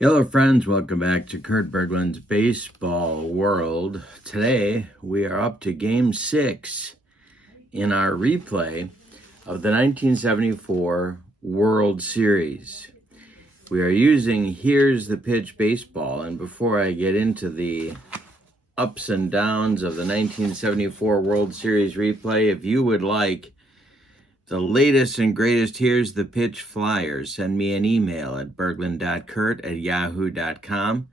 Hello, friends. Welcome back to Kurt Berglund's Baseball World. Today, we are up to Game 6 in our replay of the 1974 World Series. We are using Here's the Pitch Baseball, and before I get into the ups and downs of the 1974 World Series replay, if you would like the latest and greatest Here's the Pitch flyers, send me an email at berglund.kurt@yahoo.com,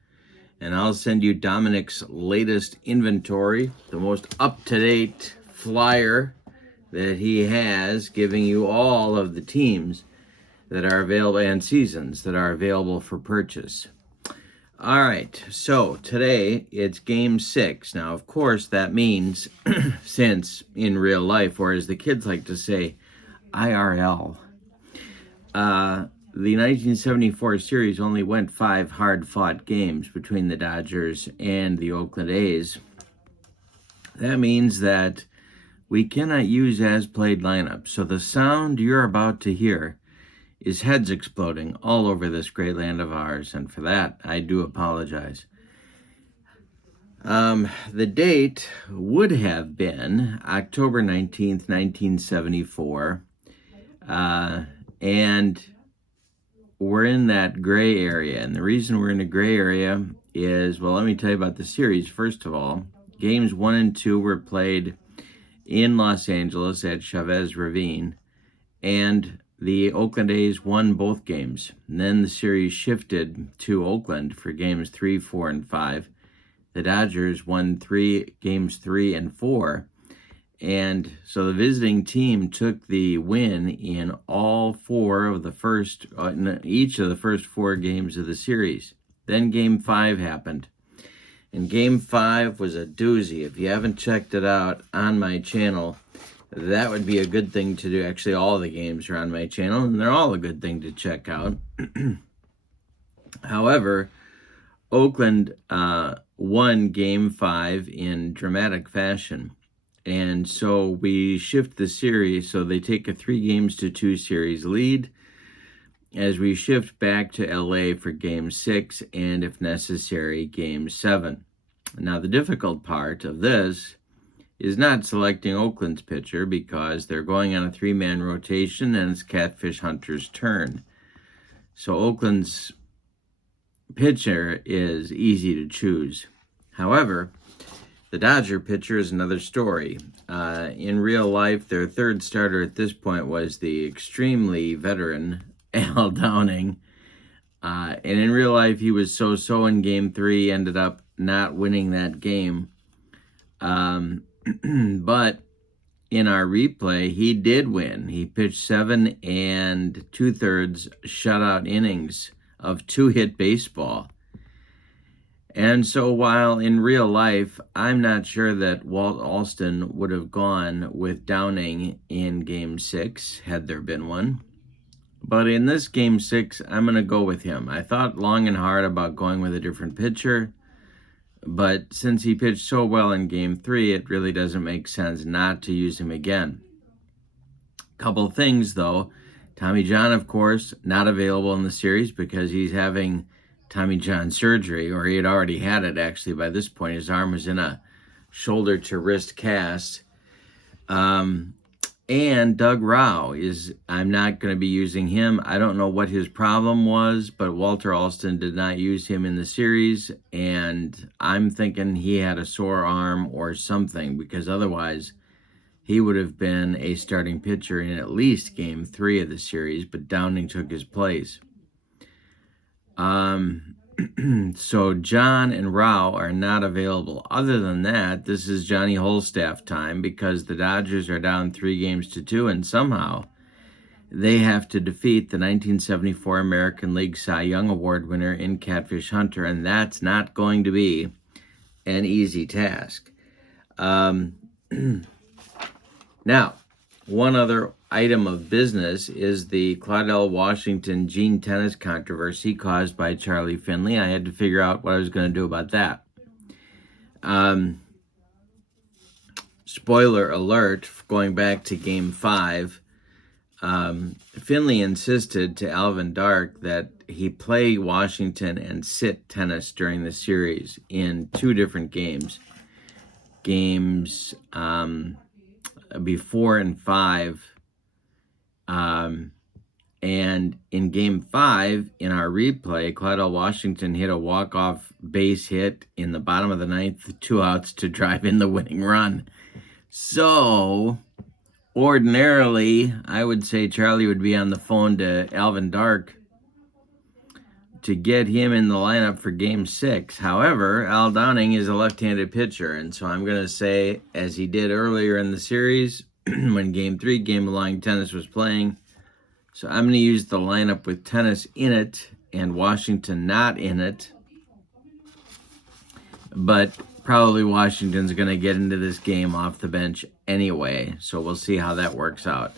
and I'll send you Dominic's latest inventory, the most up-to-date flyer that he has, giving you all of the teams that are available and seasons that are available for purchase. All right, so today it's Game 6. Now, of course, that means, since in real life, or as the kids like to say, IRL. The 1974 series only went 5 hard-fought games between the Dodgers and the Oakland A's. That means that we cannot use as-played lineups. So the sound you're about to hear is heads exploding all over this great land of ours, and for that, I do apologize. The date would have been October 19th, 1974. And we're in that gray area. And the reason we're in the gray area is, well, let me tell you about the series. First of all, games 1 and 2 were played in Los Angeles at Chavez Ravine, and the Oakland A's won both games. And then the series shifted to Oakland for games 3, 4, and 5. The Dodgers won games 3 and 4. And so the visiting team took the win in all four of the first, in each of the first 4 games of the series. Then Game 5 happened. And Game 5 was a doozy. If you haven't checked it out on my channel, that would be a good thing to do. Actually, all the games are on my channel, and they're all a good thing to check out. However, Oakland won Game 5 in dramatic fashion. And so we shift the series, so they take a 3-2 series lead as we shift back to LA for Game 6 and, if necessary, Game 7. Now, the difficult part of this is not selecting Oakland's pitcher because they're going on a 3-man rotation and it's Catfish Hunter's turn. So Oakland's pitcher is easy to choose. However, the Dodger pitcher is another story. In real life, their third starter at this point was the extremely veteran Al Downing. And in real life, he was so-so in Game 3, ended up not winning that game. But in our replay, he did win. He pitched 7 2/3 shutout innings of 2-hit baseball. And so while in real life, I'm not sure that Walt Alston would have gone with Downing in Game 6, had there been one. But in this Game 6, I'm going to go with him. I thought long and hard about going with a different pitcher, but since he pitched so well in Game 3, it really doesn't make sense not to use him again. Couple things, though. Tommy John, of course, not available in the series because he's having Tommy John surgery, or he had already had it, actually. By this point, his arm was in a shoulder-to-wrist cast. And Doug Rauch I'm not going to be using him. I don't know what his problem was, but Walter Alston did not use him in the series, and I'm thinking he had a sore arm or something, because otherwise he would have been a starting pitcher in at least Game 3 of the series, but Downing took his place. So John and Rauch are not available. Other than that, this is Johnny Holstaff time because the Dodgers are down 3-2, and somehow they have to defeat the 1974 American League Cy Young Award winner in Catfish Hunter, and that's not going to be an easy task. Now, one other item of business is the Claudell Washington Gene Tenace controversy caused by Charlie Finley. I had to figure out what I was going to do about that. Spoiler alert, going back to Game 5, Finley insisted to Alvin Dark that he play Washington and sit Tennis during the series in 2 different games. Games before and 5. And in Game 5, in our replay, Clydell Washington hit a walk-off base hit in the bottom of the 9th, 2 outs to drive in the winning run. So, ordinarily, I would say Charlie would be on the phone to Alvin Dark to get him in the lineup for Game 6. However, Al Downing is a left-handed pitcher, and so I'm going to say, as he did earlier in the series, when Game 3, game-long Tennis was playing, so I'm going to use the lineup with Tennis in it and Washington not in it. But probably Washington's going to get into this game off the bench anyway. So we'll see how that works out.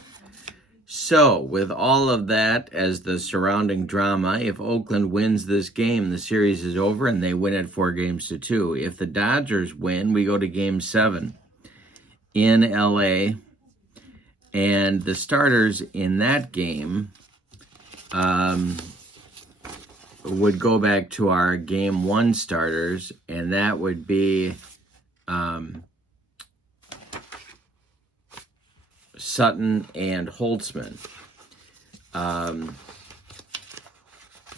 So with all of that as the surrounding drama, if Oakland wins this game, the series is over and they win it 4-2. If the Dodgers win, we go to Game 7 in LA. And the starters in that game would go back to our Game 1 starters, and that would be Sutton and Holtzman.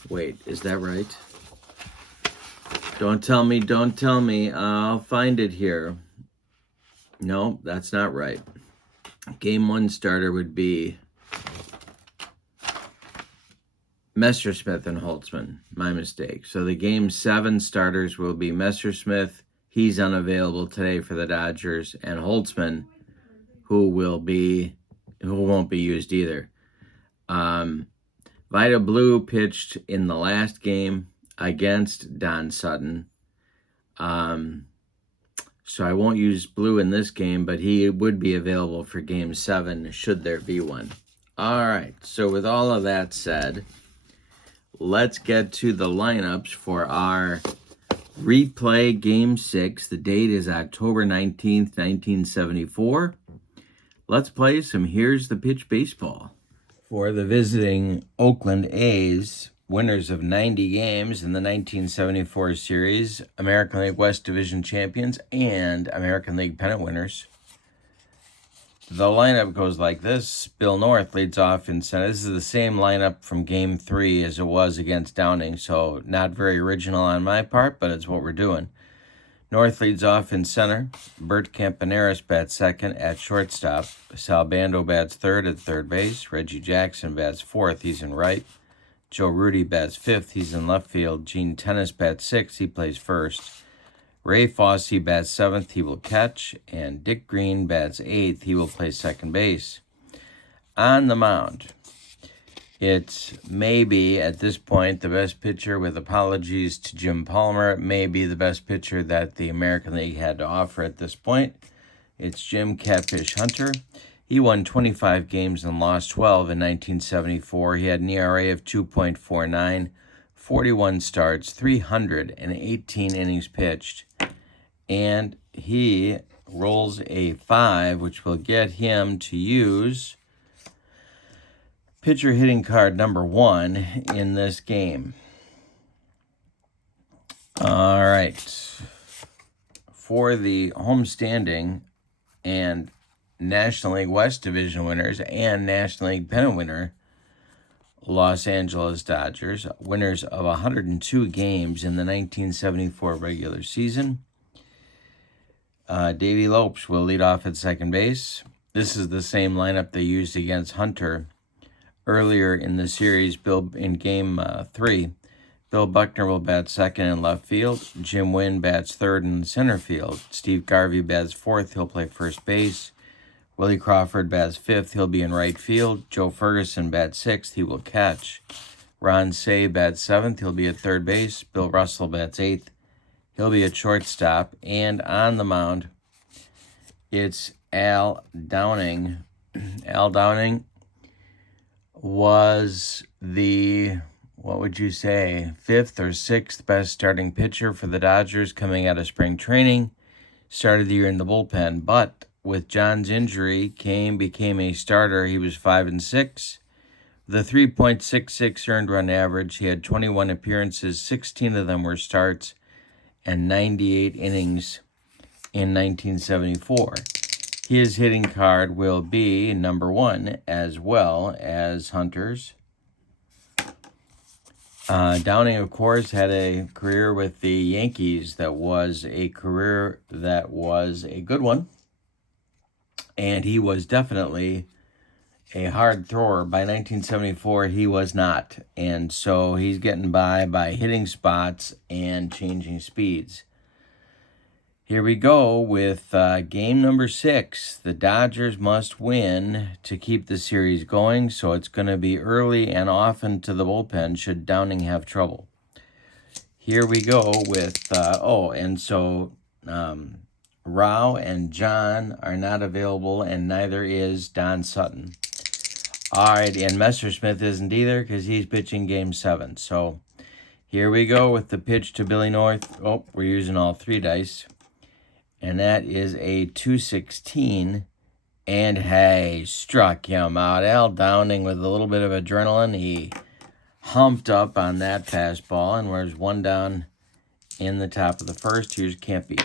Wait, is that right? Don't tell me. I'll find it here. No, that's not right. Game 1 starter would be Messersmith and Holtzman. My mistake. So the Game 7 starters will be Messersmith. He's unavailable today for the Dodgers. And Holtzman, who won't be used either. Vida Blue pitched in the last game against Don Sutton. So I won't use Blue in this game, but he would be available for Game 7 should there be one. All right, so with all of that said, let's get to the lineups for our replay Game 6. The date is October 19th, 1974. Let's play some Here's the Pitch baseball. For the visiting Oakland A's, winners of 90 games in the 1974 series, American League West Division champions, and American League pennant winners. The lineup goes like this. Bill North leads off in center. This is the same lineup from Game 3 as it was against Downing, so not very original on my part, but it's what we're doing. North leads off in center. Bert Campaneris bats second at shortstop. Sal Bando bats third at third base. Reggie Jackson bats fourth. He's in right. Joe Rudy bats fifth. He's in left field. Gene Tennis bats sixth. He plays first. Ray Fosse bats seventh. He will catch. And Dick Green bats eighth. He will play second base. On the mound, it's maybe, at this point, the best pitcher, with apologies to Jim Palmer, it may be the best pitcher that the American League had to offer at this point. It's Jim Catfish Hunter. He won 25 games and lost 12 in 1974. He had an ERA of 2.49, 41 starts, 318 innings pitched. And he rolls a 5, which will get him to use pitcher hitting card number 1 in this game. All right. For the homestanding and National League West Division winners and National League pennant winner, Los Angeles Dodgers, winners of 102 games in the 1974 regular season. Davey Lopes will lead off at second base. This is the same lineup they used against Hunter earlier in the series. In Game 3, Bill Buckner will bat second in left field. Jim Wynn bats third in center field. Steve Garvey bats fourth. He'll play first base. Willie Crawford bats fifth. He'll be in right field. Joe Ferguson bats sixth. He will catch. Ron Say bats seventh. He'll be at third base. Bill Russell bats eighth. He'll be at shortstop. And on the mound, it's Al Downing. Al Downing was the, what would you say, 5th or 6th best starting pitcher for the Dodgers coming out of spring training. Started the year in the bullpen, but with John's injury, became a starter. He was 5-6. The 3.66 earned run average. He had 21 appearances, 16 of them were starts, and 98 innings in 1974. His hitting card will be number 1 as well as Hunter's. Downing, of course, had a career with the Yankees that was a good one. And he was definitely a hard thrower. By 1974, he was not. And so he's getting by hitting spots and changing speeds. Here we go with game number 6. The Dodgers must win to keep the series going, so it's going to be early and often to the bullpen should Downing have trouble. Here we go with, Rao and John are not available, and neither is Don Sutton. All right, and Messersmith isn't either because he's pitching game 7. So here we go with the pitch to Billy North. Oh, we're using all 3 dice. And that is a 216. And hey, struck him out. Al Downing with a little bit of adrenaline. He humped up on that fastball, and there's 1 down in the top of the first. Here's Kempe.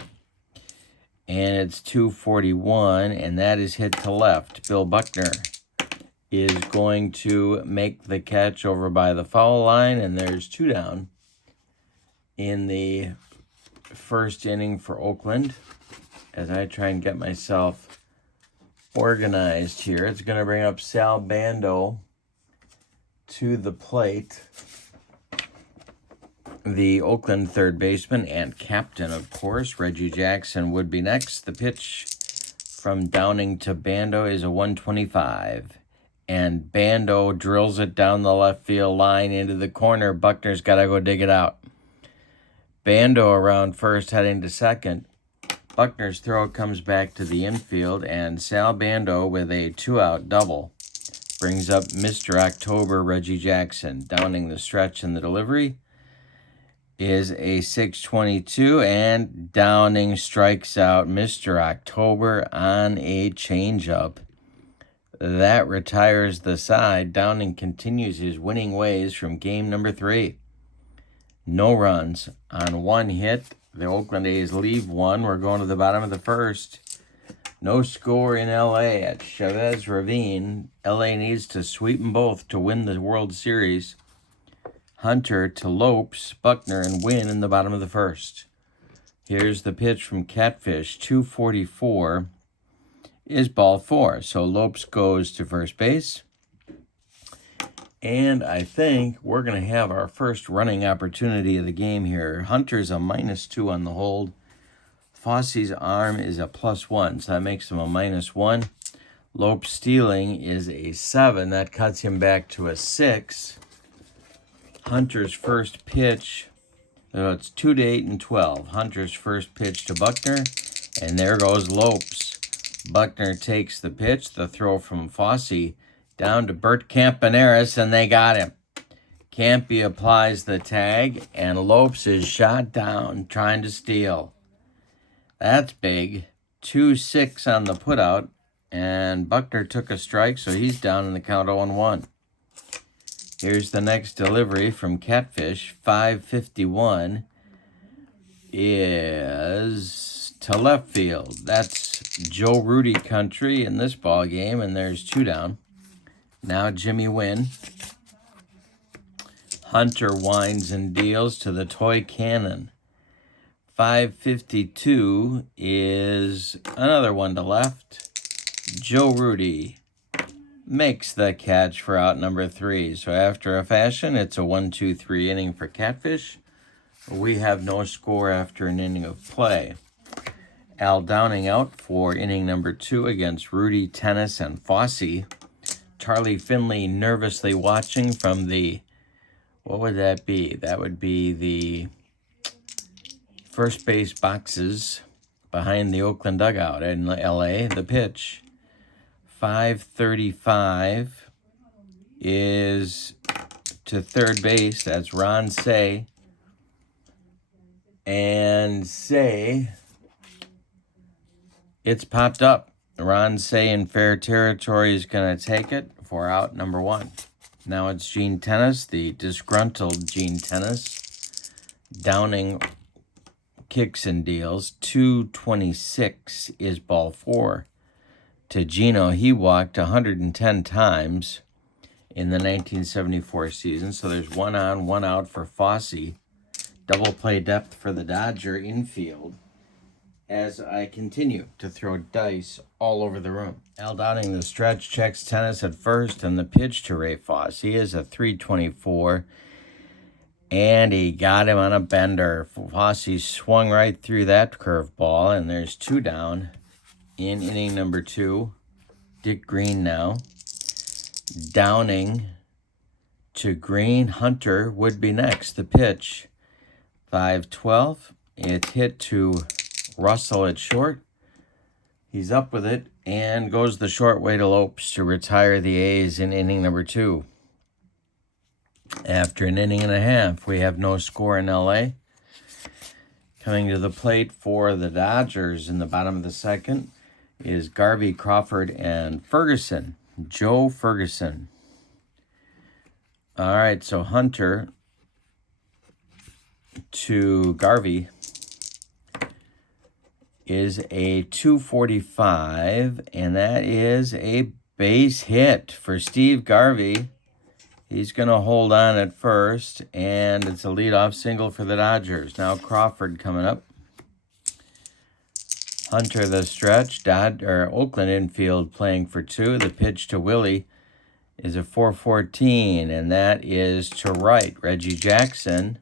And it's 241, and that is hit to left. Bill Buckner is going to make the catch over by the foul line, and there's 2 down in the first inning for Oakland. As I try and get myself organized here, it's going to bring up Sal Bando to the plate. The Oakland third baseman and captain, of course. Reggie Jackson would be next. The pitch from Downing to Bando is a 125. And Bando drills it down the left field line into the corner. Buckner's got to go dig it out. Bando around first, heading to second. Buckner's throw comes back to the infield, and Sal Bando with a 2-out double brings up Mr. October, Reggie Jackson. Downing the stretch and the delivery is a 622, and Downing strikes out Mr. October on a changeup. That retires the side. Downing continues his winning ways from game number 3. No runs on 1 hit. The Oakland A's leave 1. We're going to the bottom of the first. No score in L.A. at Chavez Ravine. L.A. needs to sweep them both to win the World Series. Hunter to Lopes, Buckner, and win in the bottom of the first. Here's the pitch from Catfish. 244 is ball 4. So Lopes goes to first base. And I think we're going to have our first running opportunity of the game here. Hunter's a -2 on the hold. Fosse's arm is a +1, so that makes him a -1. Lopes stealing is a 7. That cuts him back to a 6. Hunter's first pitch, it's 2 to 8 and 12. Hunter's first pitch to Buckner, and there goes Lopes. Buckner takes the pitch, the throw from Fosse down to Bert Campaneris, and they got him. Campy applies the tag, and Lopes is shot down trying to steal. That's big. 2-6 on the putout, and Buckner took a strike, so he's down in the count 0-1. Here's the next delivery from Catfish. 551 is to left field. That's Joe Rudy country in this ball game, and there's 2 down. Now Jimmy Wynn. Hunter winds and deals to the toy cannon. 552 is another one to left. Joe Rudy makes the catch for out number 3. So after a fashion, it's a 1-2-3 inning for Catfish. We have no score after an inning of play. Al Downing out for inning number 2 against Rudy, Tennis, and Fosse. Charlie Finley nervously watching from the, what would that be? That would be the first base boxes behind the Oakland dugout in L.A. The pitch. 535 is to third base. That's Ron Say. And Say, it's popped up. Ron Say in fair territory is going to take it for out number 1. Now it's Gene Tennis, the disgruntled Gene Tennis. Downing kicks and deals. 226 is ball 4. To Gino, he walked 110 times in the 1974 season. So there's 1 on, 1 out for Fosse. Double play depth for the Dodger infield as I continue to throw dice all over the room. Al Downing, the stretch, checks Tennis at first, and the pitch to Ray Fosse. He is a 324, and he got him on a bender. Fosse swung right through that curveball, and there's 2 down in inning number 2. Dick Green now. Downing to Green. Hunter would be next. The pitch, 5-12. It's hit to Russell at short. He's up with it and goes the short way to Lopes to retire the A's in inning number 2. After an inning and a half, we have no score in L.A. Coming to the plate for the Dodgers in the bottom of the second is Garvey, Crawford, and Ferguson. Joe Ferguson. All right, so Hunter to Garvey is a 245, and that is a base hit for Steve Garvey. He's going to hold on at first, and it's a leadoff single for the Dodgers. Now Crawford coming up. Hunter the stretch. Oakland infield playing for 2. The pitch to Willie is a 414, and that is to right. Reggie Jackson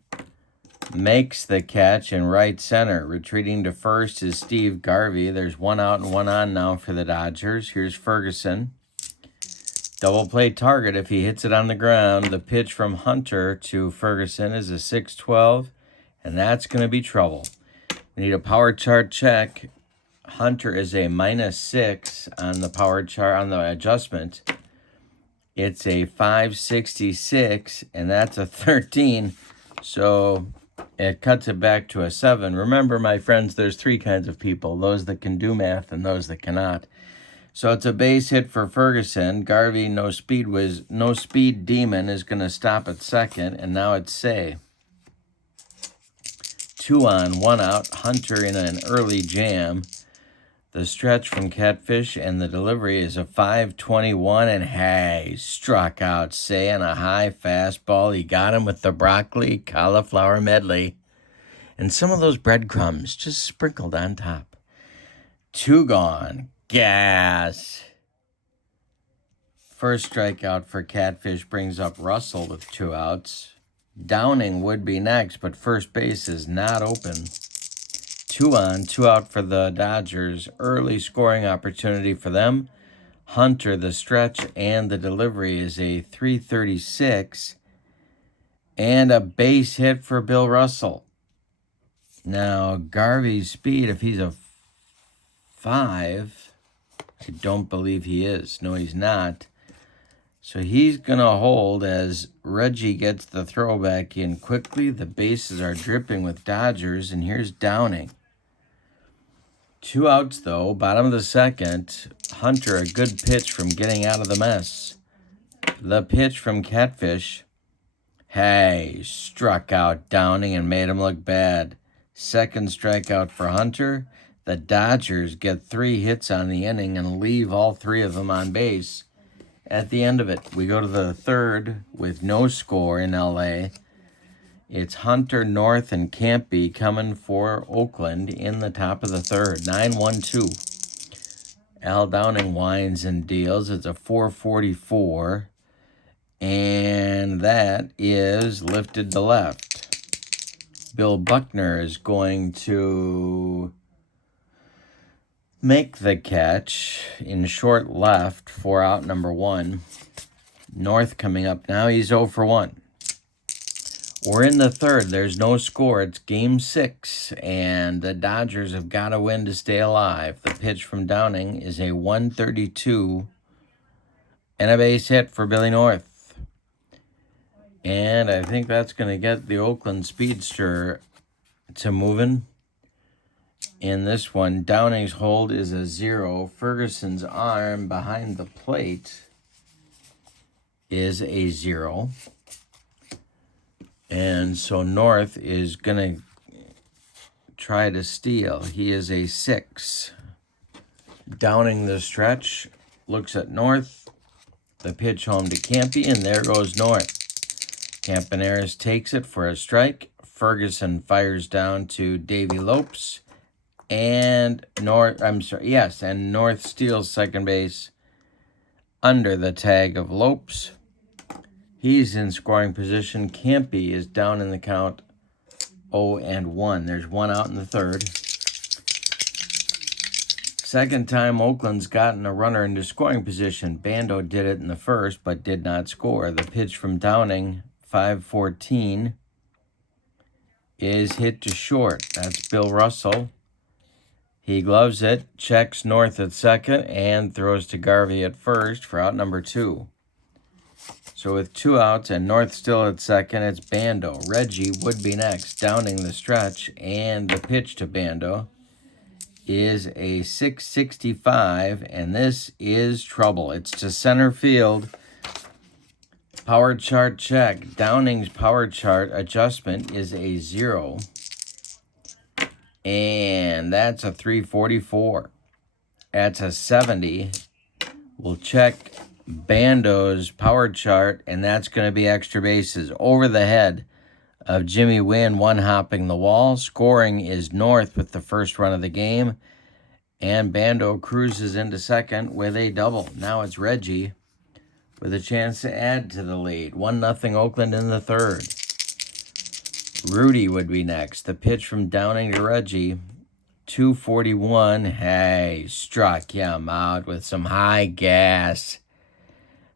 makes the catch in right center. Retreating to first is Steve Garvey. There's 1 out and 1 on now for the Dodgers. Here's Ferguson. Double play target if he hits it on the ground. The pitch from Hunter to Ferguson is a 6-12, and that's going to be trouble. We need a power chart check. Hunter is a -6 on the power chart, on the adjustment. It's a 566, and that's a 13. So it cuts it back to a 7. Remember, my friends, there's 3 kinds of people: those that can do math and those that cannot. So it's a base hit for Ferguson. Garvey, no speed demon, is going to stop at second, and now it's Say. 2 on, 1 out. Hunter in an early jam. The stretch from Catfish, and the delivery is a 521, and hey, struck out Say on a high fastball. He got him with the broccoli cauliflower medley, and some of those breadcrumbs just sprinkled on top. 2 gone. Gas. First strikeout for Catfish brings up Russell with 2 outs. Downing would be next, but first base is not open. 2 on, 2 out for the Dodgers. Early scoring opportunity for them. Hunter, the stretch, and the delivery is a 336. And a base hit for Bill Russell. Now, Garvey's speed, if he's a 5, I don't believe he is. No, he's not. So he's going to hold as Reggie gets the throwback in quickly. The bases are dripping with Dodgers, and here's Downing. 2 outs, though. Bottom of the second. Hunter, a good pitch from getting out of the mess. The pitch from Catfish. Hey, struck out Downing and made him look bad. Second strikeout for Hunter. The Dodgers get 3 hits on the inning and leave all 3 of them on base. At the end of it, we go to the third with no score in L.A. It's Hunter, North, and Campy coming for Oakland in the top of the third. 9-1-2. Al Downing winds and deals. It's a 444. And that is lifted to left. Bill Buckner is going to make the catch in short left for out number 1. North coming up now. He's 0 for 1. We're in the third. There's no score. It's game 6, and the Dodgers have got to win to stay alive. The pitch from Downing is a 132 and a base hit for Billy North. And I think that's going to get the Oakland Speedster to moving. in this one. Downing's hold is a 0. Ferguson's arm behind the plate is a 0. And so North is going to try to steal. He is a 6. Downing the stretch, looks at North. The pitch home to Campy, and there goes North. Campaneris takes it for a strike. Ferguson fires down to Davy Lopes. And North steals second base under the tag of Lopes. He's in scoring position. Campy is down in the count 0-1. There's one out in the third. Second time Oakland's gotten a runner into scoring position. Bando did it in the first, but did not score. The pitch from Downing, 5-14, is hit to short. That's Bill Russell. He gloves it, checks North at second, and throws to Garvey at first for out number 2. So with 2 outs and North still at second, it's Bando. Reggie would be next. Downing the stretch, and the pitch to Bando is a 6.65, and this is trouble. It's to center field. Power chart check. Downing's power chart adjustment is a 0. And that's a 344. That's a 70. We'll check Bando's power chart, and that's going to be extra bases over the head of Jimmy Wynn, one hopping the wall. Scoring is North with the first run of the game, and Bando cruises into second with a double. Now it's Reggie with a chance to add to the lead. 1-0 Oakland in the third. Rudy would be next. The pitch from Downing to Reggie, 241. Hey, struck him out with some high gas.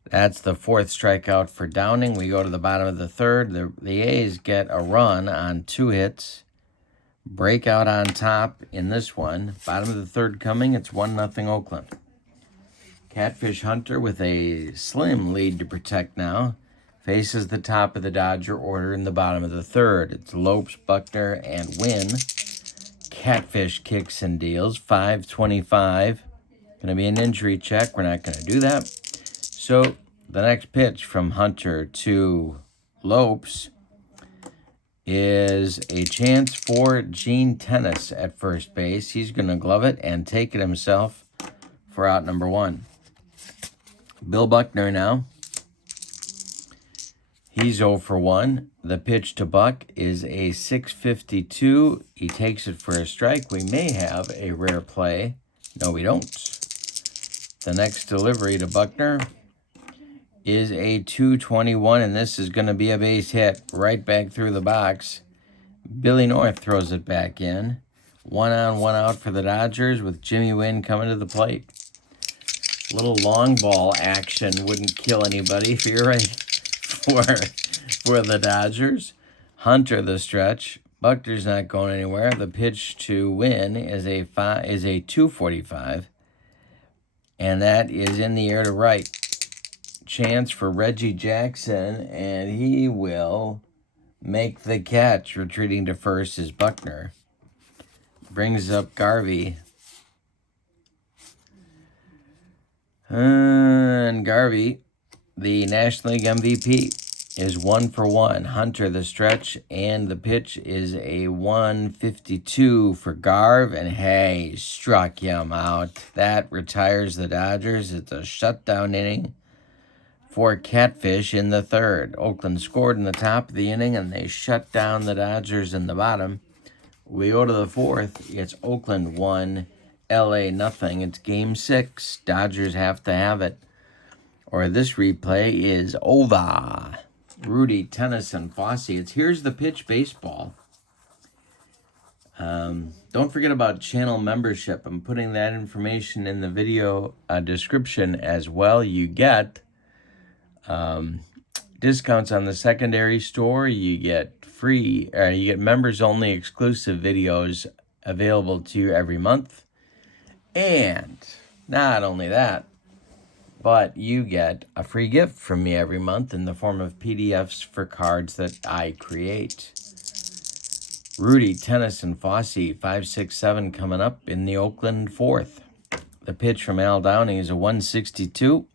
That's the 4th strikeout for Downing. We go to the bottom of the third. The A's get a run on 2 hits. Breakout on top in this one. Bottom of the third coming. It's 1-0 Oakland. Catfish Hunter with a slim lead to protect now. Faces the top of the Dodger order in the bottom of the third. It's Lopes, Buckner, and Wynn. Catfish kicks and deals. 5:25. Going to be an injury check. We're not going to do that. So the next pitch from Hunter to Lopes is a chance for Gene Tennis at first base. He's going to glove it and take it himself for out number 1. Bill Buckner now. He's 0 for 1. The pitch to Buck is a 6.52. He takes it for a strike. We may have a rare play. No, we don't. The next delivery to Buckner is a 2.21, and this is going to be a base hit right back through the box. Billy North throws it back in. 1 on, 1 out for the Dodgers with Jimmy Wynn coming to the plate. Little long ball action wouldn't kill anybody if you're right for the Dodgers. Hunter the stretch. Buckner's not going anywhere. The pitch to Wynn is a 2.45, and that is in the air to right. Chance for Reggie Jackson, and he will make the catch. Retreating to first is Buckner. Brings up Garvey. And Garvey, the National League MVP, is 1 for 1. Hunter the stretch, and the pitch is a 1.52 for Garv, and hey, struck him out. That retires the Dodgers. It's a shutdown inning for Catfish in the third. Oakland scored in the top of the inning, and they shut down the Dodgers in the bottom. We go to the fourth. It's Oakland 1, LA nothing. It's Game 6. Dodgers have to have it, or this replay is over. Rudy, Tennis, and Fossey. It's Here's the Pitch Baseball. Don't forget about channel membership. I'm putting that information in the video description as well. You get discounts on the secondary store. You get you get members only exclusive videos available to you every month. And not only that, but you get a free gift from me every month in the form of PDFs for cards that I create. Rudy, Tennyson, Fosse, 5, 6, 7 coming up in the Oakland fourth. The pitch from Al Downing is a 162.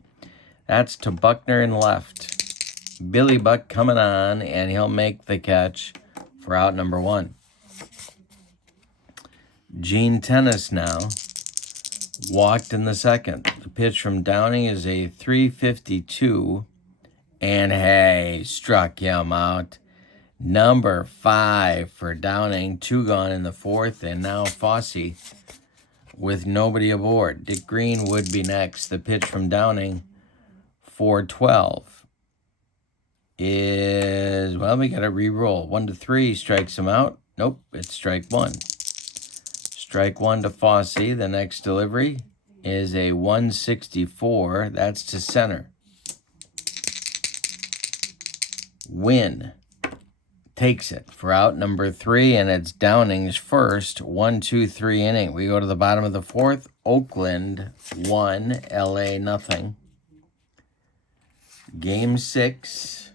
That's to Buckner in left. Billy Buck coming on, and he'll make the catch for out number 1. Gene Tennis now walked in the second. The pitch from Downing is a 352, and hey, struck him out. Number 5 for Downing, 2 gone in the fourth, and now Fosse with nobody aboard. Dick Green would be next. The pitch from Downing, 412, is, well, we got to re-roll. 1-3, strikes him out. Nope, it's strike 1. Strike 1 to Fosse. The next delivery is a 164. That's to center. Win takes it for out number 3, and it's Downing's first 1-2-3 inning. We go to the bottom of the fourth. Oakland 1, LA nothing. Game 6.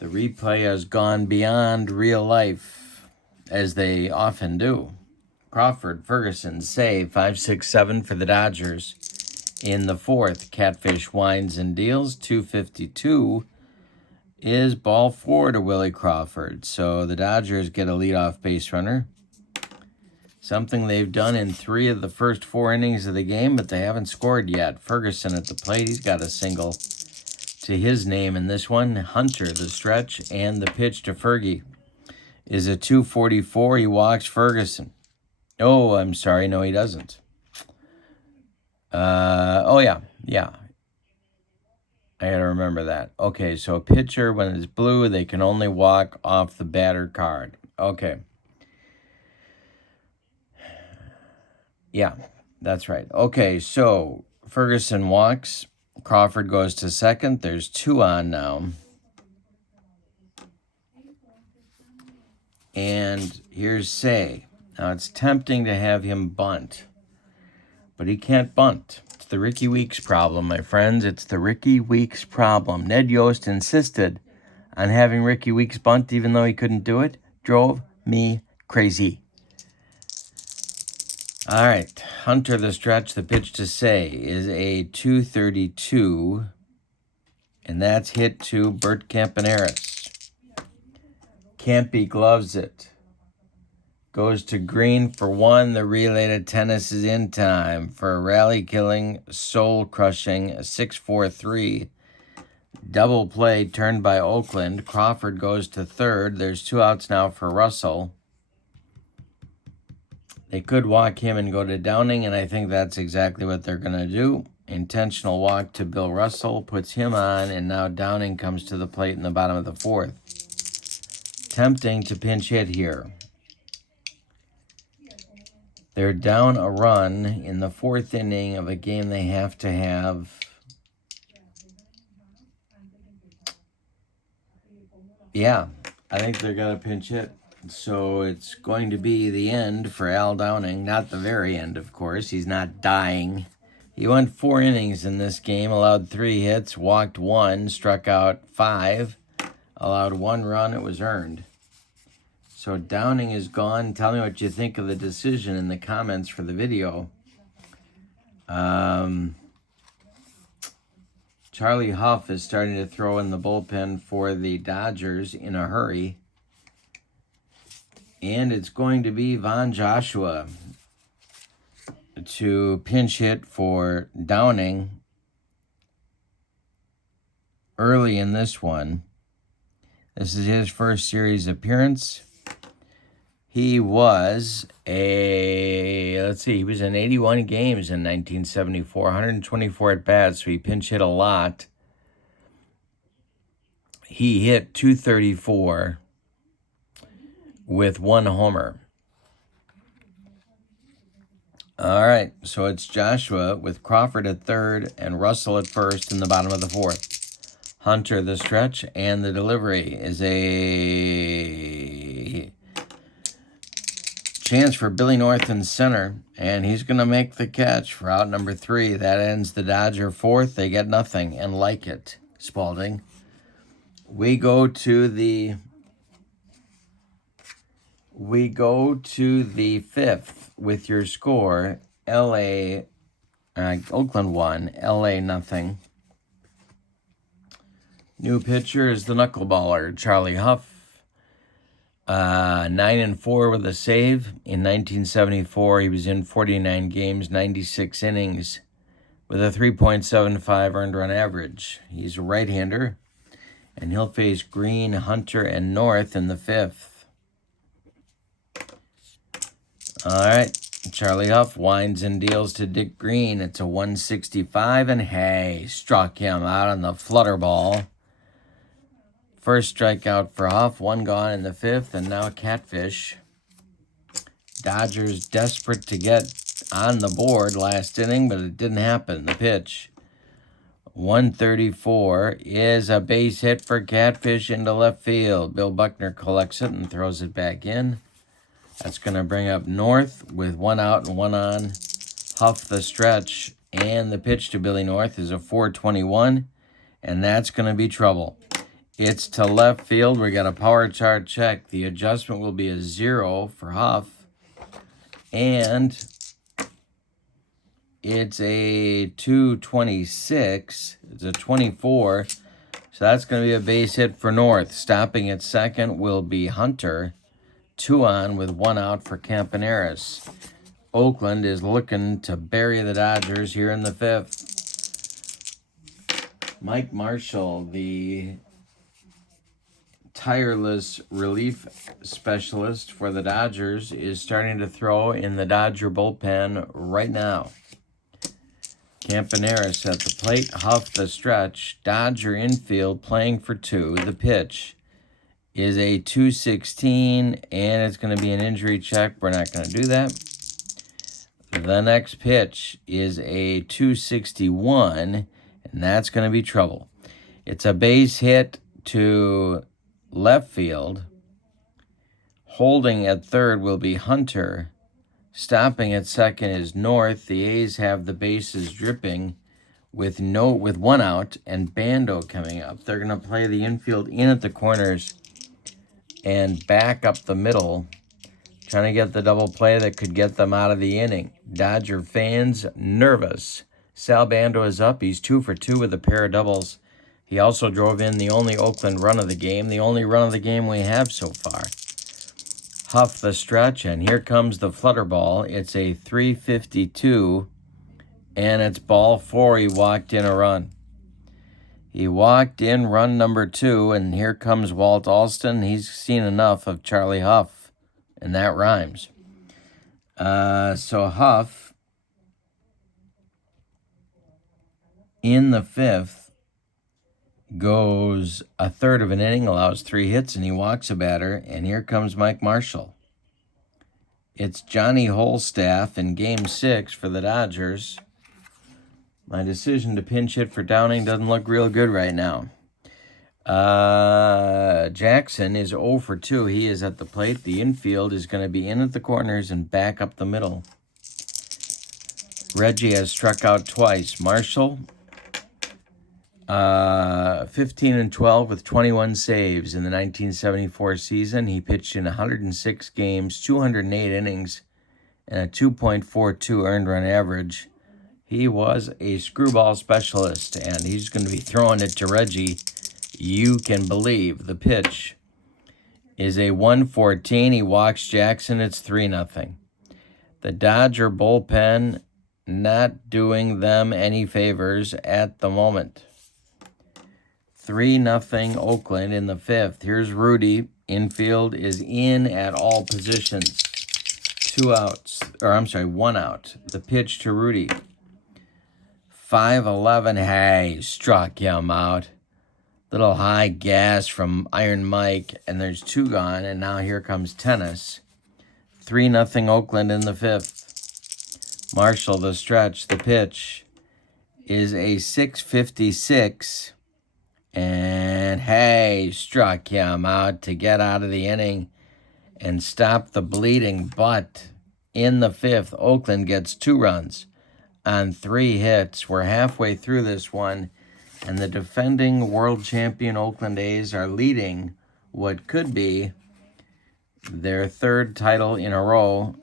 The replay has gone beyond real life, as they often do. Crawford, Ferguson, save 5, 6, 7 for the Dodgers in the fourth. Catfish winds and deals. 252 is ball 4 to Willie Crawford. So the Dodgers get a leadoff base runner. Something they've done in 3 of the first 4 innings of the game, but they haven't scored yet. Ferguson at the plate. He's got a single to his name in this one. Hunter, the stretch, and the pitch to Fergie is a 244. He walks Ferguson. Oh, I'm sorry. No, he doesn't. Yeah. I got to remember that. Okay, so a pitcher, when it's blue, they can only walk off the batter card. Okay. Yeah, that's right. Okay, so Ferguson walks. Crawford goes to second. There's 2 on now. And here's Say. Now, it's tempting to have him bunt, but he can't bunt. It's the Ricky Weeks problem, my friends. It's the Ricky Weeks problem. Ned Yost insisted on having Ricky Weeks bunt even though he couldn't do it. Drove me crazy. All right, Hunter the stretch. The pitch to Say is a 232, and that's hit to Bert Campaneris. Campy gloves it. Goes to Green for 1. The relay to Tennis is in time for a rally-killing, soul-crushing 6-4-3 double play turned by Oakland. Crawford goes to third. There's 2 outs now for Russell. They could walk him and go to Downing, and I think that's exactly what they're going to do. Intentional walk to Bill Russell puts him on, and now Downing comes to the plate in the bottom of the fourth. Tempting to pinch hit here. They're down a run in the 4th inning of a game they have to have. Yeah, I think they're going to pinch hit. So it's going to be the end for Al Downing. Not the very end, of course. He's not dying. He went 4 innings in this game, allowed 3 hits, walked 1, struck out 5, allowed 1 run. It was earned. So Downing is gone. Tell me what you think of the decision in the comments for the video. Charlie Huff is starting to throw in the bullpen for the Dodgers in a hurry. And it's going to be Von Joshua to pinch hit for Downing early in this one. This is his first series appearance. He was he was in 81 games in 1974, 124 at-bats, so he pinch hit a lot. He hit 234 with 1 homer. All right, so it's Joshua with Crawford at third and Russell at first in the bottom of the fourth. Hunter the stretch, and the delivery is a chance for Billy North in center, and he's going to make the catch for out number 3. That ends the Dodger fourth. They get nothing, and like it, Spalding. We go to the We go to the 5th with your score. Oakland 1, LA nothing. New pitcher is the knuckleballer, Charlie Huff. 9-4 with a save. In 1974, he was in 49 games, 96 innings, with a 3.75 earned run average. He's a right-hander, and he'll face Green, Hunter, and North in the 5th. All right, Charlie Huff winds and deals to Dick Green. It's a 165, and hey, struck him out on the flutter ball. First strikeout for Huff, one gone in the 5th, and now Catfish. Dodgers desperate to get on the board last inning, but it didn't happen. The pitch, 134, is a base hit for Catfish into left field. Bill Buckner collects it and throws it back in. That's going to bring up North with 1 out and 1 on. Huff the stretch, and the pitch to Billy North is a 421, and that's going to be trouble. It's to left field. We got a power chart check. The adjustment will be a 0 for Huff. And it's a 226. It's a 24. So that's going to be a base hit for North. Stopping at second will be Hunter. 2 on with 1 out for Campaneris. Oakland is looking to bury the Dodgers here in the 5th. Mike Marshall, the tireless relief specialist for the Dodgers, is starting to throw in the Dodger bullpen right now. Campaneris at the plate, Huff the stretch. Dodger infield playing for 2. The pitch is a 216, and it's going to be an injury check. We're not going to do that. The next pitch is a 261, and that's going to be trouble. It's a base hit to left field. Holding at third will be Hunter. Stopping at second is North. The A's have the bases dripping with 1 out and Bando coming up. They're going to play the infield in at the corners and back up the middle, trying to get the double play that could get them out of the inning. Dodger fans nervous. Sal Bando is up. He's 2 for 2 with a pair of doubles. He also drove in the only Oakland run of the game, the only run of the game we have so far. Huff the stretch, and here comes the flutter ball. It's a 352, and it's ball 4. He walked in a run. He walked in run number 2, and here comes Walt Alston. He's seen enough of Charlie Huff, and that rhymes. So Huff, in the 5th, goes a third of an inning, allows 3 hits, and he walks a batter, and here comes Mike Marshall. It's Johnny Holstaff in Game 6 for the Dodgers. My decision to pinch hit for Downing doesn't look real good right now. Jackson is 0 for 2. He is at the plate. The infield is going to be in at the corners and back up the middle. Reggie has struck out twice. Marshall, 15-12 with 21 saves in the 1974 season. He pitched in 106 games, 208 innings, and a 2.42 earned run average. He was a screwball specialist, and he's going to be throwing it to Reggie. You can believe. The pitch is a 114. He walks Jackson. It's 3-0. The Dodger bullpen not doing them any favors at the moment. 3-0 Oakland in the 5th. Here's Rudy. Infield is in at all positions. 1 out. The pitch to Rudy. 5-11. Hey, struck him out. Little high gas from Iron Mike, and there's 2 gone, and now here comes Tennis. 3-0 Oakland in the 5th. Marshall the stretch. The pitch is a 656. And hey, struck him out to get out of the inning and stop the bleeding. But in the 5th, Oakland gets 2 runs on 3 hits. We're halfway through this one, and the defending world champion Oakland A's are leading what could be their third title in a row,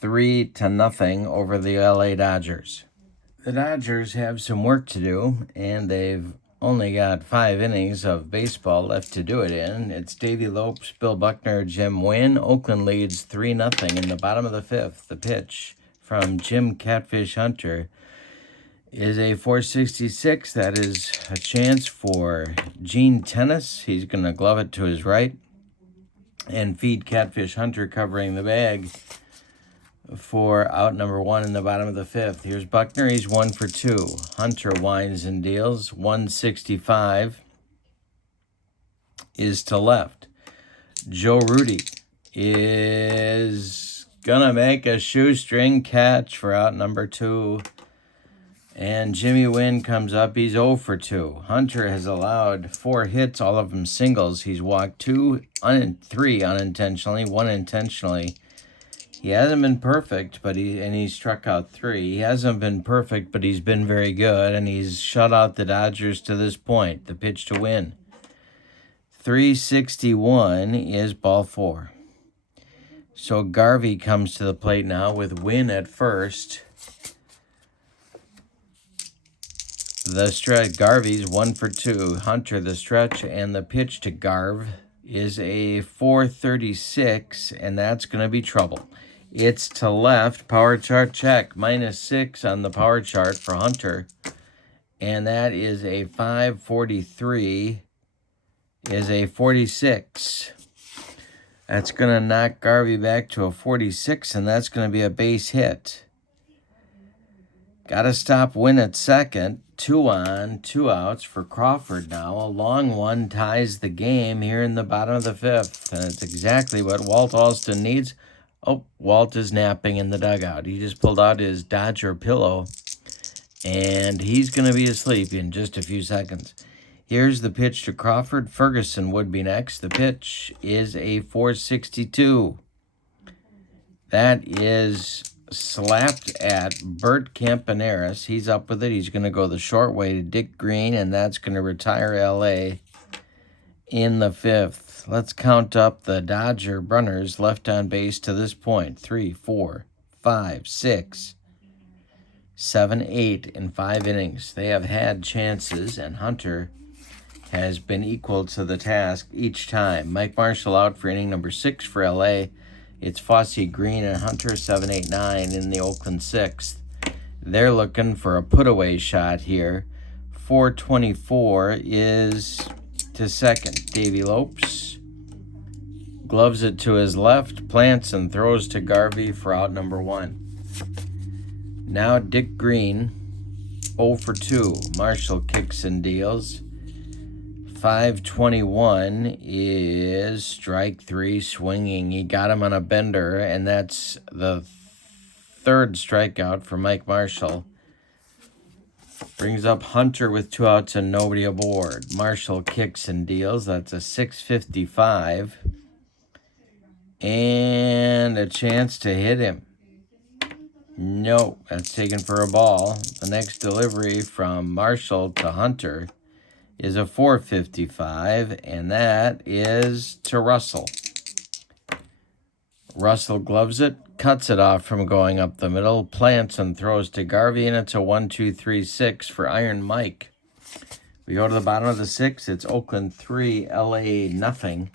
3-0 over the LA Dodgers. The Dodgers have some work to do, and they've only got 5 innings of baseball left to do it in. It's Davey Lopes, Bill Buckner, Jim Wynn. Oakland leads 3-0 in the bottom of the 5th. The pitch from Jim Catfish Hunter is a 466. That is a chance for Gene Tennis. He's going to glove it to his right and feed Catfish Hunter covering the bag for out number 1 in the bottom of the 5th. Here's Buckner. He's 1 for 2. Hunter winds and deals. 165 is to left. Joe Rudi is going to make a shoestring catch for out number 2. And Jimmy Wynn comes up. He's 0 for 2. Hunter has allowed 4 hits, all of them singles. He's walked 3 unintentionally, 1 intentionally. He hasn't been perfect, but he struck out 3. He hasn't been perfect, but he's been very good, and he's shut out the Dodgers to this point. The pitch to Wynn. 361 is ball 4. So Garvey comes to the plate now with Wynn at first. The stretch, Garvey's 1 for 2. Hunter the stretch, and the pitch to Garv is a 436, and that's going to be trouble. It's to left. Power chart check. -6 on the power chart for Hunter. And that is a 543, is a 46. That's going to knock Garvey back to a 46, and that's going to be a base hit. Got to stop Wynn at second. 2 on, 2 outs for Crawford now. A long one ties the game here in the bottom of the 5th. And it's exactly what Walt Alston needs. Oh, Walt is napping in the dugout. He just pulled out his Dodger pillow, and he's going to be asleep in just a few seconds. Here's the pitch to Crawford. Ferguson would be next. The pitch is a 462. That is slapped at Bert Campaneris. He's up with it. He's going to go the short way to Dick Green, and that's going to retire LA in the 5th. Let's count up the Dodger runners left on base to this point. 3, 4, 5, 6, 7, 8 in 5 innings. They have had chances, and Hunter has been equal to the task each time. Mike Marshall out for inning number 6 for LA. It's Fosse, Green, and Hunter, 7, 8, 9 in the Oakland 6th. They're looking for a put-away shot here. 424 is to second. Davey Lopes gloves it to his left, plants and throws to Garvey for out number 1. Now Dick Green, 0 for 2. Marshall kicks and deals. 521 is strike 3, swinging. He got him on a bender, and that's the 3rd strikeout for Mike Marshall. Brings up Hunter with 2 outs and nobody aboard. Marshall kicks and deals. That's a 655. And a chance to hit him. No, that's taken for a ball. The next delivery from Marshall to Hunter is a 455, and that is to Russell. Russell gloves it, cuts it off from going up the middle, plants and throws to Garvey, and it's a 1-2-3-6 for Iron Mike. We go to the bottom of the 6th. It's Oakland 3, LA nothing.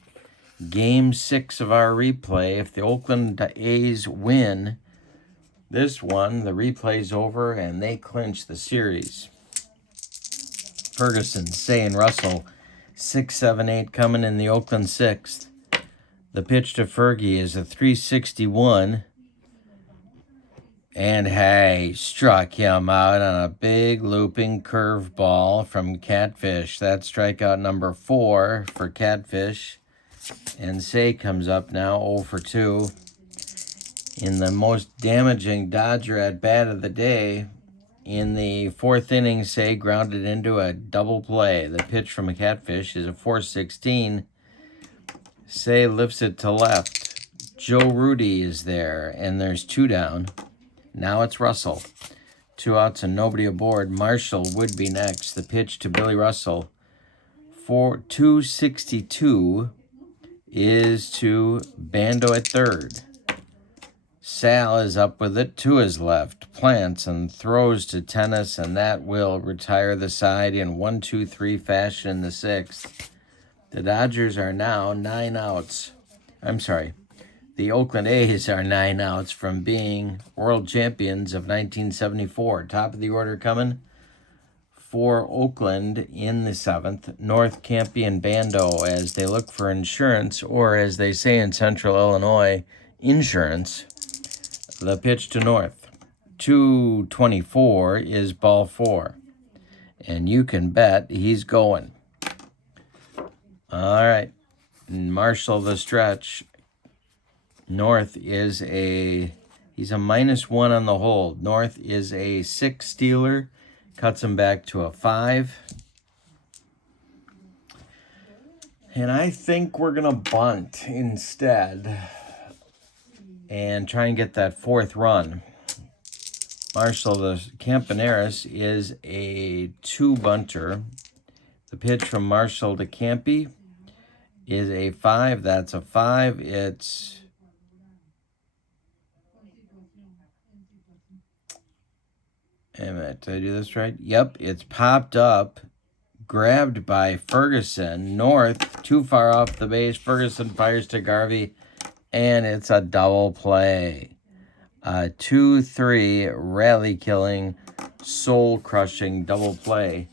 Game 6 of our replay. If the Oakland A's win this one, the replay's over and they clinch the series. Ferguson, Say, and Russell, 6, 7, 8 coming in the Oakland 6th. The pitch to Fergie is a 361. And hey, struck him out on a big looping curveball from Catfish. That's strikeout number 4 for Catfish. And Say comes up now 0 for 2. In the most damaging Dodger at-bat of the day, in the 4th inning, Say grounded into a double play. The pitch from a Catfish is a 416. Say lifts it to left. Joe Rudi is there, and there's 2 down. Now it's Russell. 2 outs and nobody aboard. Marshall would be next. The pitch to Billy Russell. 262 is to Bando at third. Sal is up with it to his left, plants and throws to Tennis, and that will retire the side in 1-2-3 fashion in the sixth. The Dodgers are now 9 outs. I'm sorry. The Oakland A's are 9 outs from being world champions of 1974. Top of the order coming for Oakland in the seventh. North, Campy, and Bando as they look for insurance, or as they say in Central Illinois, insurance. The pitch to North. 224 is ball 4. And you can bet he's going. All right. Marshall the stretch. North is he's a -1 on the hold. North is a 6 stealer. Cuts him back to a 5. And I think we're going to bunt instead and try and get that 4th run. Marshall the Campaneris is a 2-bunter. The pitch from Marshall to Campy is a 5. That's a 5. It's did I do this right? Yep, it's popped up, grabbed by Ferguson. North, too far off the base. Ferguson fires to Garvey, and it's a double play. 2-3 rally-killing, soul-crushing double play.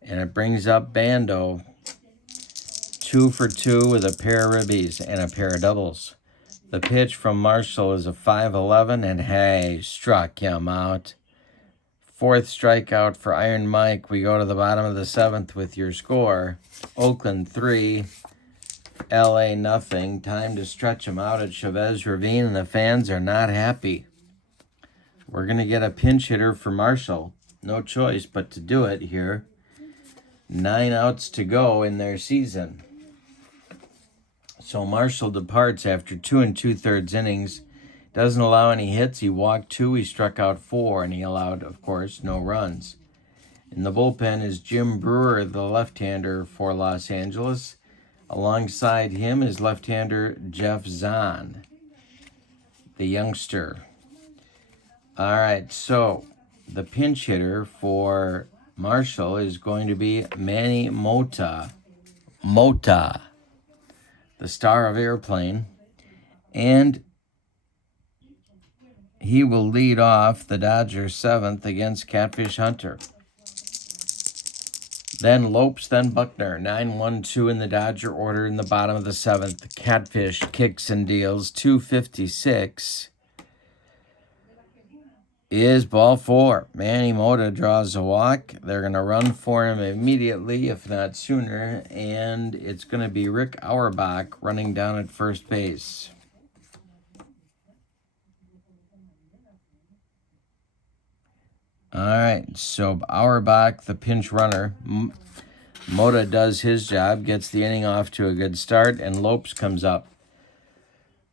And it brings up Bando 2 for 2 with a pair of ribbies and a pair of doubles. The pitch from Marshall is a 5-11, and hey, struck him out. 4th strikeout for Iron Mike. We go to the bottom of the 7th with your score. Oakland 3, LA nothing. Time to stretch him out at Chavez Ravine, and the fans are not happy. We're going to get a pinch hitter for Marshall. No choice but to do it here. 9 outs to go in their season. So Marshall departs after 2 2/3 innings. Doesn't allow any hits. He walked 2, he struck out 4, and he allowed, of course, no runs. In the bullpen is Jim Brewer, the left-hander for Los Angeles. Alongside him is left-hander Jeff Zahn, the youngster. All right, so the pinch hitter for Marshall is going to be Manny Mota. Mota, the star of Airplane. And he will lead off the Dodgers 7th against Catfish Hunter. Then Lopes, then Buckner. 9-1-2 in the Dodger order in the bottom of the 7th. Catfish kicks and deals. 256 is ball 4. Manny Mota draws a walk. They're going to run for him immediately, if not sooner. And it's going to be Rick Auerbach running down at first base. All right, so Auerbach, the pinch runner. Mota does his job, gets the inning off to a good start, and Lopes comes up.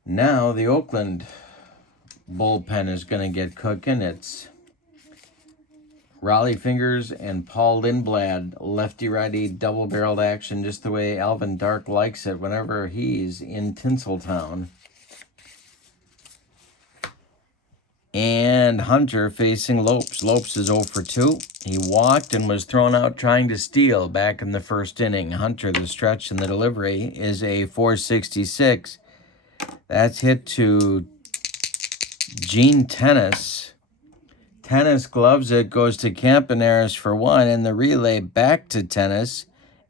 Now the Oakland bullpen is going to get cooking. It's Raleigh Fingers and Paul Lindblad, lefty-righty double-barreled action, just the way Alvin Dark likes it whenever he's in Tinseltown. And Hunter facing Lopes. Lopes is 0 for 2. He walked and was thrown out trying to steal back in the first inning. Hunter, the stretch and the delivery, is a 466. That's hit to Gene Tennis. Tennis gloves it, goes to Campaneris for 1, and the relay back to Tennis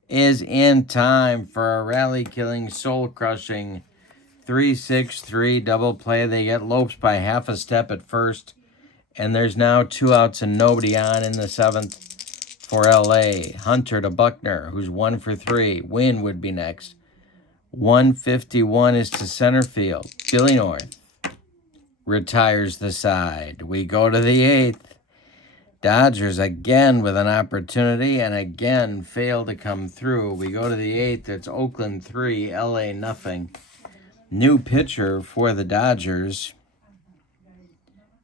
is in time for a rally-killing, soul-crushing 3-6-3 double play. They get Lopes by half a step at first, and there's now 2 outs and nobody on in the 7th for LA. Hunter to Buckner, who's 1 for 3. Wynn would be next. 151 is to center field. Billy North retires the side. We go to the 8th. Dodgers again with an opportunity and again fail to come through. We go to the 8th. It's Oakland 3, LA nothing. New pitcher for the Dodgers.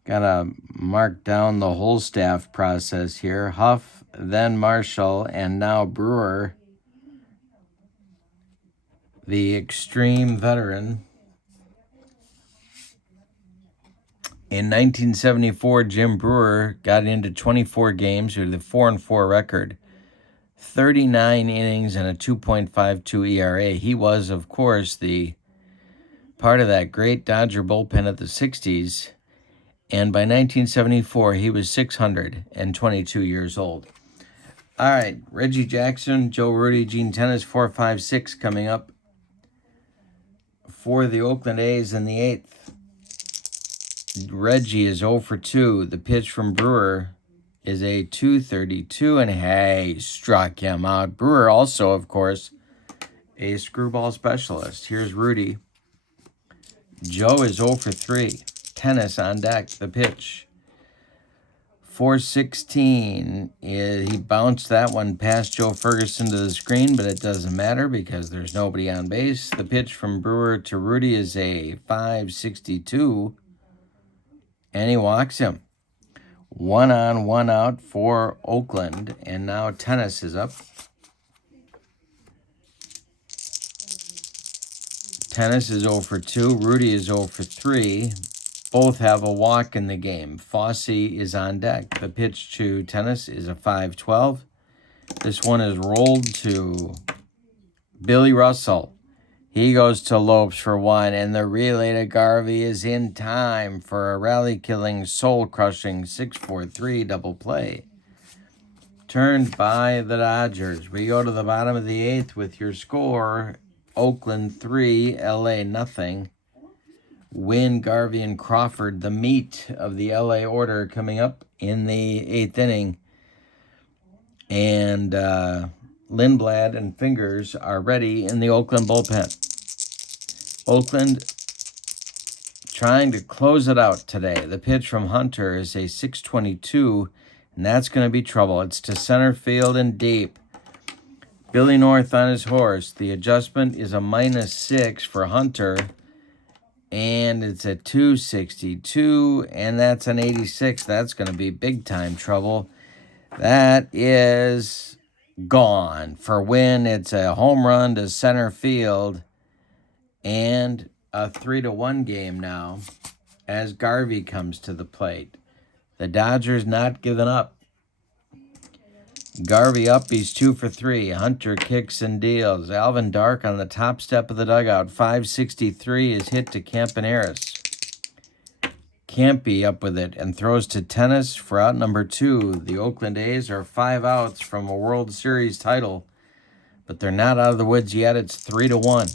Gotta mark down the whole staff process here. Huff, then Marshall, and now Brewer. the extreme veteran. In 1974, Jim Brewer got into 24 games with a 4-4 record, 39 innings, and a 2.52 ERA. He was, of course, the part of that great Dodger bullpen of the 60s. And by 1974, he was 622 years old. All right, Reggie Jackson, Joe Rudi, Gene Tenace, 4, 5, 6 coming up for the Oakland A's in the 8th. Reggie is 0 for 2. The pitch from Brewer is a 232, and hey, struck him out. Brewer also, of course, a screwball specialist. Here's Rudi. Joe is 0 for 3. Tenace on deck. The pitch. 416. He bounced that one past Joe Ferguson to the screen, but it doesn't matter because there's nobody on base. The pitch from Brewer to Rudi is a 562, and he walks him. 1 on, 1 out for Oakland, and now Tenace is up. Tenace is 0 for 2. Rudi is 0 for 3. Both have a walk in the game. Fosse is on deck. The pitch to Tenace is a 5-12. This one is rolled to Billy Russell. He goes to Lopes for 1, and the relay to Garvey is in time for a rally-killing, soul-crushing 6-4-3 double play. Turned by the Dodgers. We go to the bottom of the 8th with your score. Oakland 3, LA nothing. Wynn, Garvey, and Crawford, the meat of the LA order coming up in the 8th inning. And Lindblad and Fingers are ready in the Oakland bullpen. Oakland trying to close it out today. The pitch from Hunter is a 622, and that's going to be trouble. It's to center field and deep. Billy North on his horse. The adjustment is a -6 for Hunter, and it's a 262, and that's an 86. That's going to be big-time trouble. That is gone. For Wynn, it's a home run to center field, and a 3-1 game now as Garvey comes to the plate. The Dodgers not giving up. Garvey up, he's 2 for 3. Hunter kicks and deals. Alvin Dark on the top step of the dugout. 563 is hit to Campaneris. Campy up with it and throws to Tenace for out number 2. The Oakland A's are 5 outs from a World Series title, but they're not out of the woods yet. It's 3-1.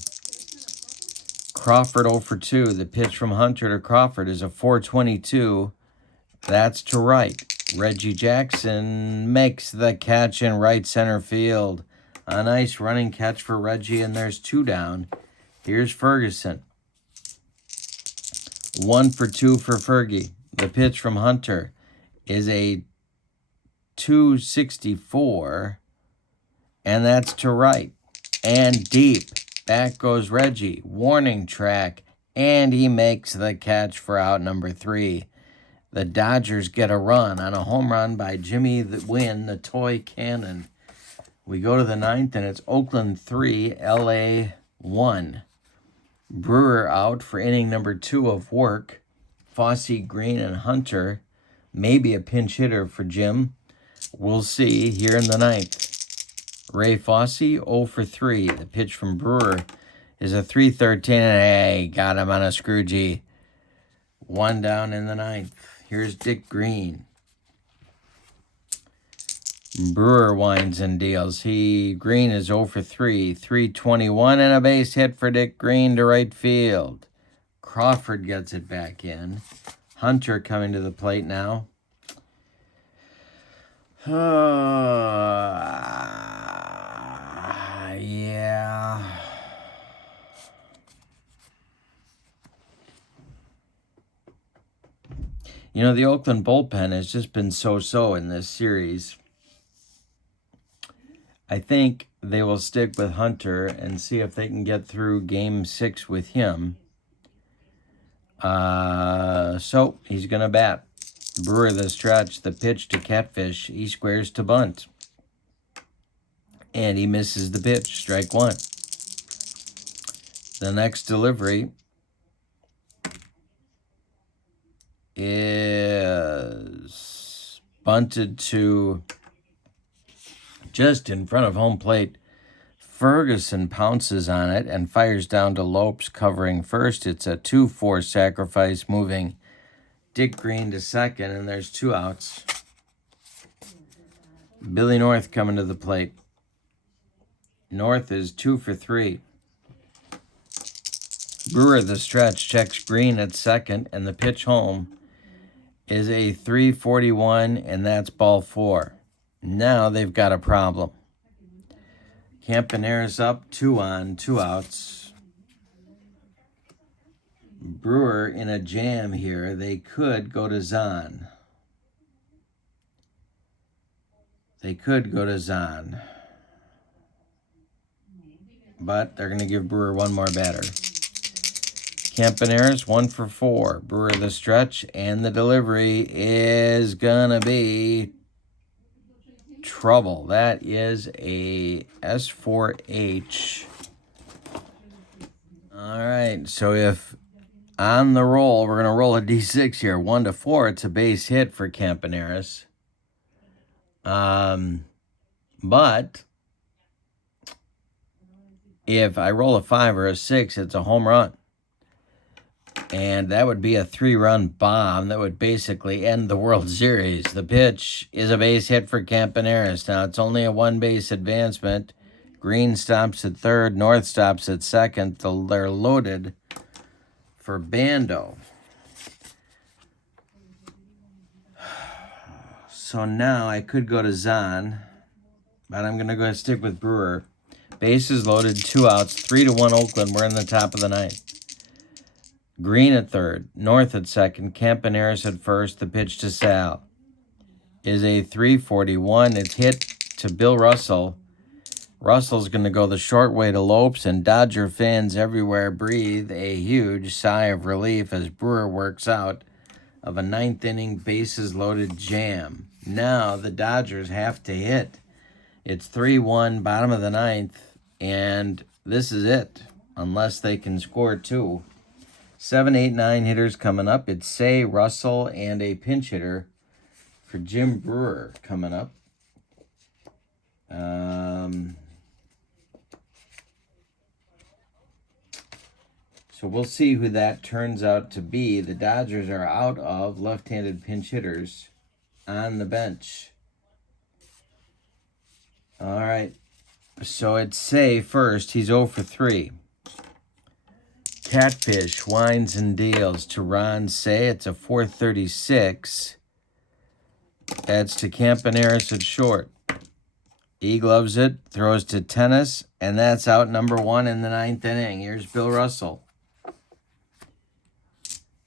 Crawford 0 for 2. The pitch from Hunter to Crawford is a 422. That's to right. Reggie Jackson makes the catch in right center field. A nice running catch for Reggie, and there's 2 down. Here's Ferguson. 1 for 2 for Fergie. The pitch from Hunter is a 264, and that's to right and deep. Back goes Reggie. Warning track, and he makes the catch for out number 3. The Dodgers get a run on a home run by Jimmy Wynn, the toy cannon. We go to the 9th, and it's Oakland 3, LA 1. Brewer out for inning number 2 of work. Fosse, Green, and Hunter. Maybe a pinch hitter for Jim. We'll see here in the 9th. Ray Fosse, 0 for 3. The pitch from Brewer is a 313, and hey, got him on a scroogey. 1 down in the 9th. Here's Dick Green. Brewer winds and deals. Green is 0 for 3. 321 and a base hit for Dick Green to right field. Crawford gets it back in. Hunter coming to the plate now. Yeah. You know, the Oakland bullpen has just been so-so in this series. I think they will stick with Hunter and see if they can get through Game 6 with him. So, he's going to bat. Brewer the stretch, the pitch to Catfish. He squares to bunt. And he misses the pitch, strike 1. The next delivery is bunted to just in front of home plate. Ferguson pounces on it and fires down to Lopes covering first. It's a 2-4 sacrifice, moving Dick Green to second, and there's 2 outs. Billy North coming to the plate. North is 2 for 3. Brewer the stretch checks Green at second, and the pitch home is a 3-41, and that's ball 4. Now they've got a problem. Campaneris up, 2 on, 2 outs. Brewer in a jam here. They could go to Zahn. But they're going to give Brewer one more batter. Campaneris 1 for 4. Brewer the stretch, and the delivery is going to be trouble. That is a S4H. All right, so if on the roll, we're going to roll a D6 here. 1 to 4, it's a base hit for Campaneris. But if I roll a 5 or a 6, it's a home run. And that would be a 3-run bomb that would basically end the World Series. The pitch is a base hit for Campaneris. Now, it's only a 1-base advancement. Green stops at third. North stops at second. They're loaded for Bando. So now I could go to Zahn, but I'm going to go stick with Brewer. Bases loaded, 2 outs, 3-1 Oakland. We're in the top of the ninth. Green at third, North at second, Campaneris at first. The pitch to Sal is a 3-41. It's hit to Bill Russell. Russell's going to go the short way to Lopes, and Dodger fans everywhere breathe a huge sigh of relief as Brewer works out of a 9th-inning bases-loaded jam. Now the Dodgers have to hit. It's 3-1, bottom of the ninth, and this is it, unless they can score 2. 7, 8, 9 hitters coming up. It's Say, Russell, and a pinch hitter for Jim Brewer coming up. So we'll see who that turns out to be. The Dodgers are out of left-handed pinch hitters on the bench. All right. So it's Say first. He's 0 for 3. Catfish winds and deals to Ron Say. It's a 436. That's to Campaneris at short. He gloves it, throws to Tennis, and that's out number 1 in the 9th inning. Here's Bill Russell.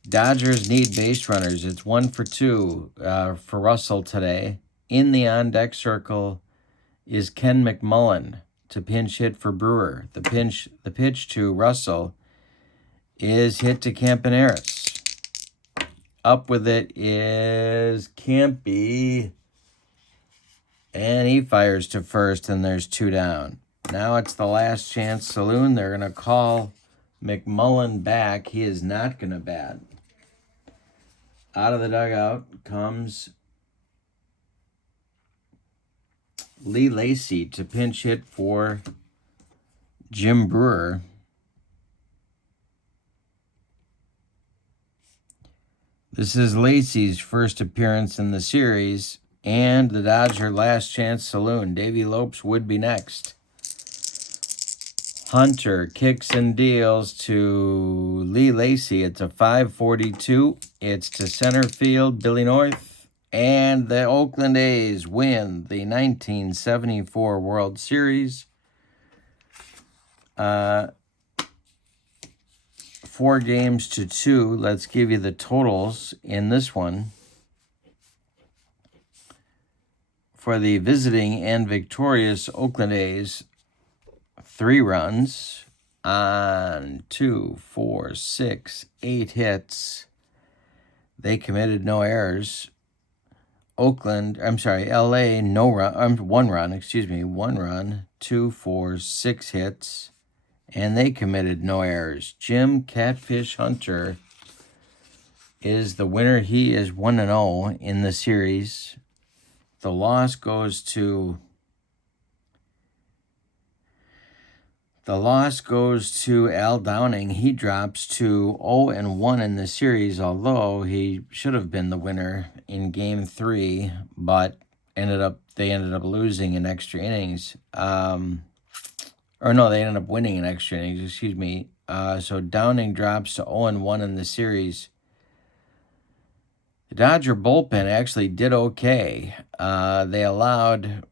Dodgers need base runners. It's 1 for 2 for Russell today. In the on-deck circle is Ken McMullen to pinch hit for Brewer. The pitch to Russell is hit to Campaneris. Up with it is Campy, and he fires to first, and there's 2 down. Now it's the last chance saloon. They're going to call McMullen back. He is not going to bat. Out of the dugout comes Lee Lacy to pinch hit for Jim Brewer. This is Lacy's first appearance in the series, and the Dodger last chance saloon. Davey Lopes would be next. Hunter kicks and deals to Lee Lacy. It's a 5-42. It's to center field, Billy North. And the Oakland A's win the 1974 World Series. 4-2. Let's give you the totals in this one. For the visiting and victorious Oakland A's, 3 runs on 2, 4, 6, 8 hits. They committed no errors. LA, no run, 1 run, 1 run, 2, 4, 6 hits. and they committed no errors. Jim Catfish Hunter is the winner. He is 1-0 in the series. The loss goes to Al Downing. He drops to 0-1 in the series, although he should have been the winner in Game 3, but they ended up losing in extra innings. Or no, they ended up winning in extra innings, excuse me. So Downing drops to 0-1 in the series. The Dodger bullpen actually did okay. They allowed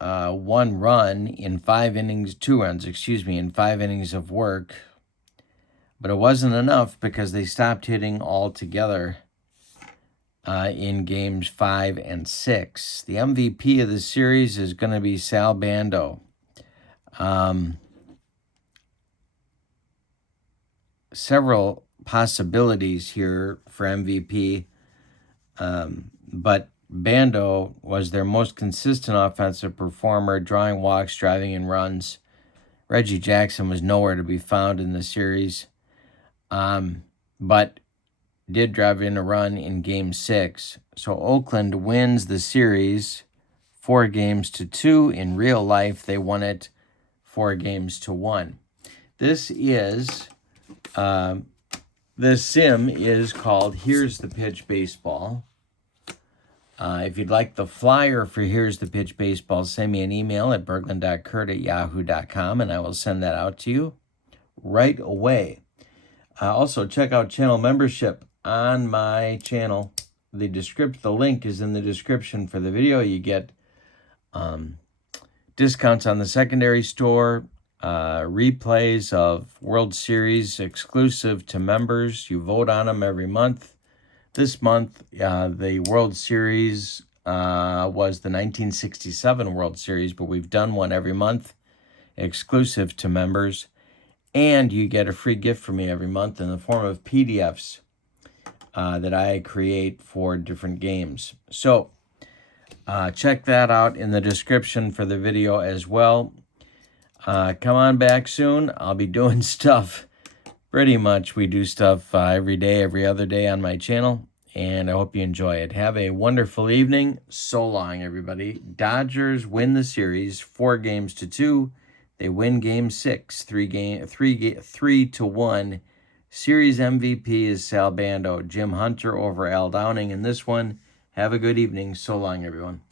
1 run in 5 innings, 2 runs, in 5 innings of work. But it wasn't enough because they stopped hitting altogether in games 5 and 6. The MVP of the series is going to be Sal Bando. Several possibilities here for MVP, but Bando was their most consistent offensive performer, drawing walks, driving in runs. Reggie Jackson was nowhere to be found in the series, but did drive in a run in Game 6. So Oakland wins the series 4-2. In real life, they won it 4-1. This sim is called Here's the Pitch Baseball. If you'd like the flyer for Here's the Pitch Baseball, send me an email at berglund.kurt@yahoo.com, and I will send that out to you right away. Also, check out channel membership on my channel. The link is in the description for the video. You get discounts on the secondary store, replays of World Series exclusive to members. You vote on them every month. This month, the World Series was the 1967 World Series, but we've done one every month, exclusive to members. And you get a free gift from me every month in the form of PDFs that I create for different games. So check that out in the description for the video as well. Come on back soon. I'll be doing stuff. Pretty much we do stuff every day, every other day on my channel, and I hope you enjoy it. Have a wonderful evening. So long, everybody. Dodgers win the series 4-2. They win Game 6, 3-1. Series MVP is Sal Bando. Jim Hunter over Al Downing in this one. Have a good evening. So long, everyone.